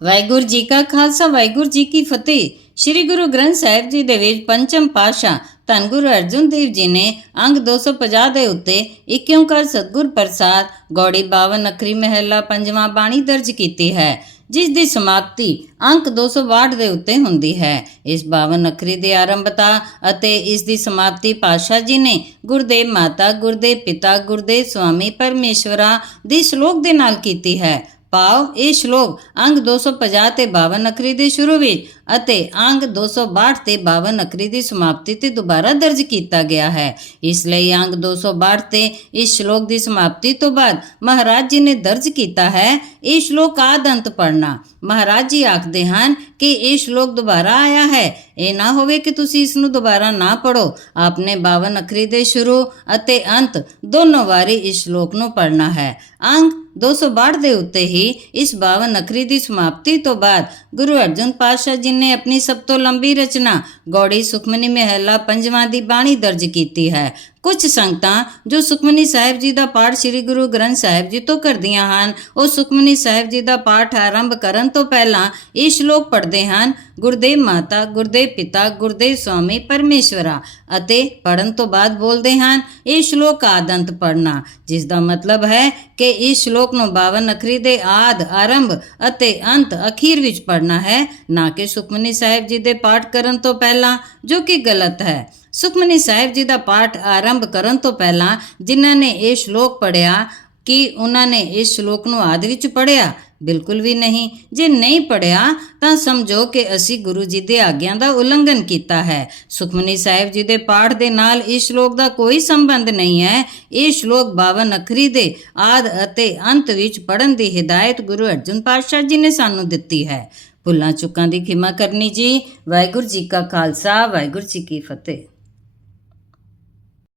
ਵਾਹਿਗੁਰੂ ਜੀ ਕਾ ਖਾਲਸਾ, ਵਾਹਿਗੁਰੂ ਜੀ ਕੀ ਫਤਿਹ। ਸ੍ਰੀ ਗੁਰੂ ਗ੍ਰੰਥ ਸਾਹਿਬ ਜੀ ਦੇ ਵਿੱਚ ਪੰਚਮ ਪਾਸ਼ਾ ਧੰਨ ਗੁਰੂ ਅਰਜਨ ਦੇਵ ਜੀ ਨੇ ਅੰਗ 250 ਦੇ ਉੱਤੇ ਇੱਕ ਓੰਕਾਰ ਸਤਿਗੁਰ ਪ੍ਰਸਾਦ, ਗੌੜੀ 52 ਅਖਰੀ ਮਹਿਲਾ ਪੰਜਵਾਂ ਬਾਣੀ ਦਰਜ ਕੀਤੀ ਹੈ, ਜਿਸ ਦੀ ਸਮਾਪਤੀ ਅੰਕ 262 ਦੇ ਉੱਤੇ ਹੁੰਦੀ ਹੈ। ਇਸ 52 ਅਖਰੀ ਦੇ ਆਰੰਭਤਾ ਅਤੇ ਇਸ ਦੀ ਸਮਾਪਤੀ ਪਾਸ਼ਾ ਜੀ ਨੇ ਗੁਰਦੇਵ ਮਾਤਾ, ਗੁਰਦੇਵ ਪਿਤਾ, ਗੁਰਦੇਵ ਸਵਾਮੀ ਪਰਮੇਸ਼ਵਰਾ ਦੀ ਸ਼ਲੋਕ ਦੇ ਨਾਲ ਕੀਤੀ ਹੈ। ਭਾਵ ਇਹ ਸ਼ਲੋਕ ਅੰਗ 250 ਤੇ 52 ਅਖਰੀ ਦੇ ਸ਼ੁਰੂ ਵਿੱਚ ਅਤੇ ਅੰਗ 262 ਤੇ 52 ਅਖਰੀ ਦੀ ਸਮਾਪਤੀ ਤੇ ਦੁਬਾਰਾ ਦਰਜ ਕੀਤਾ ਗਿਆ ਹੈ। ਇਸ ਲਈ ਅੰਗ 262 ਤੇ ਇਸ ਸ਼ਲੋਕ ਦੀ ਸਮਾਪਤੀ ਤੋਂ ਬਾਅਦ ਮਹਾਰਾਜ ਜੀ ਨੇ ਦਰਜ ਕੀਤਾ ਹੈ, ਇਹ ਸ਼ਲੋਕ ਆਦ ਅੰਤ ਪੜਨਾ ਮਹਾਰਾਜ ਜੀ ਆਖਦੇ ਹਨ ਕਿ ਇਹ ਸ਼ਲੋਕ ਦੁਬਾਰਾ ਆਇਆ ਹੈ। ਇਹ ਨਾ ਹੋਵੇ ਕਿ ਤੁਸੀਂ ਇਸ ਨੂੰ ਦੁਬਾਰਾ ਨਾ ਪੜੋ ਆਪਨੇ 52 ਅਖਰੀ ਦੇ ਸ਼ੁਰੂ ਅਤੇ ਅੰਤ ਦੋਨੋਂ ਵਾਰੀ ਇਸ ਸ਼ਲੋਕ ਨੂੰ ਪੜਨਾ ਹੈ। ਅੰਗ 262 ਦੇ ਉੱਤੇ ਹੀ ਇਸ 52 ਅਖਰੀ ਦੀ ਸਮਾਪਤੀ ਤੋਂ ਬਾਅਦ ਗੁਰੂ ਅਰਜਨ ਪਾਤਸ਼ਾਹ ਜੀ ਨੇ ਆਪਣੀ ਸਭ ਤੋਂ ਲੰਬੀ ਰਚਨਾ ਗੌੜੀ ਸੁਖਮਨੀ ਮਹਿਲਾ ਪੰਜਵਾਂ ਦੀ ਬਾਣੀ ਦਰਜ ਕੀਤੀ ਹੈ। ਕੁਝ ਸੰਗਤਾਂ ਜੋ ਸੁਖਮਨੀ ਸਾਹਿਬ ਜੀ ਦਾ ਪਾਠ ਸ੍ਰੀ ਗੁਰੂ ਗ੍ਰੰਥ ਸਾਹਿਬ ਜੀ ਤੋਂ ਕਰਦੀਆਂ ਹਨ, ਉਹ ਸੁਖਮਨੀ ਸਾਹਿਬ ਜੀ ਦਾ ਪਾਠ ਆਰੰਭ ਕਰਨ ਤੋਂ ਪਹਿਲਾਂ ਇਹ ਸ਼ਲੋਕ ਪੜ੍ਹਦੇ ਹਨ, ਗੁਰਦੇਵ ਮਾਤਾ, ਗੁਰਦੇਵ ਪਿਤਾ, ਗੁਰਦੇਵ ਸਵਾਮੀ ਪਰਮੇਸ਼ਵਰਾ ਅਤੇ ਪੜਨ ਤੋਂ ਬਾਅਦ ਬੋਲਦੇ ਹਨ, ਇਹ ਸ਼ਲੋਕ ਆਦੰਤ ਪੜਨਾ ਜਿਸ ਦਾ ਮਤਲਬ ਹੈ ਕਿ ਇਸ ਸ਼ਲੋਕ ਨੂੰ 52 ਅਖਰੀ ਦੇ ਆਦ, ਆਰੰਭ ਅਤੇ ਅੰਤ ਅਖੀਰ ਵਿੱਚ ਪੜਨਾ ਹੈ, ਨਾ ਕਿ ਸੁਖਮਨੀ ਸਾਹਿਬ ਜੀ ਦੇ ਪਾਠ ਕਰਨ ਤੋਂ ਪਹਿਲਾਂ, ਜੋ ਕਿ ਗਲਤ ਹੈ। ਸੁਖਮਨੀ ਸਾਹਿਬ ਜੀ ਦਾ ਪਾਠ ਆਰੰਭ ਕਰਨ ਤੋਂ ਪਹਿਲਾਂ ਜਿਨ੍ਹਾਂ ਨੇ ਇਹ ਸ਼ਲੋਕ ਪੜਿਆ ਕਿ ਉਹਨਾਂ ਨੇ ਇਸ ਸ਼ਲੋਕ ਨੂੰ ਆਦ ਵਿੱਚ ਪੜਿਆ ਬਿਲਕੁਲ ਵੀ ਨਹੀਂ। ਜੇ ਨਹੀਂ ਪੜਿਆ ਤਾਂ ਸਮਝੋ ਕਿ ਅਸੀਂ ਗੁਰੂ ਜੀ ਦੇ ਆਗਿਆ ਦਾ ਉਲੰਘਣ ਕੀਤਾ ਹੈ। ਸੁਖਮਨੀ ਸਾਹਿਬ ਜੀ ਦੇ ਪਾਠ ਦੇ ਨਾਲ ਇਸ ਸ਼ਲੋਕ ਦਾ ਕੋਈ ਸੰਬੰਧ ਨਹੀਂ ਹੈ। ਇਹ ਸ਼ਲੋਕ 52 ਅਖਰੀ ਦੇ ਆਦ ਅਤੇ ਅੰਤ ਵਿੱਚ ਪੜਨ ਦੀ ਹਿਦਾਇਤ ਗੁਰੂ ਅਰਜਨ ਪਾਤਸ਼ਾਹ ਜੀ ਨੇ ਸਾਨੂੰ ਦਿੱਤੀ ਹੈ। ਭੁੱਲਾਂ ਚੁੱਕਾਂ ਦੀ ਖਿਮਾ ਕਰਨੀ ਜੀ। ਵਾਹਿਗੁਰੂ ਜੀ ਕਾ ਖਾਲਸਾ, ਵਾਹਿਗੁਰੂ ਜੀ ਕੀ ਫਤਿਹ।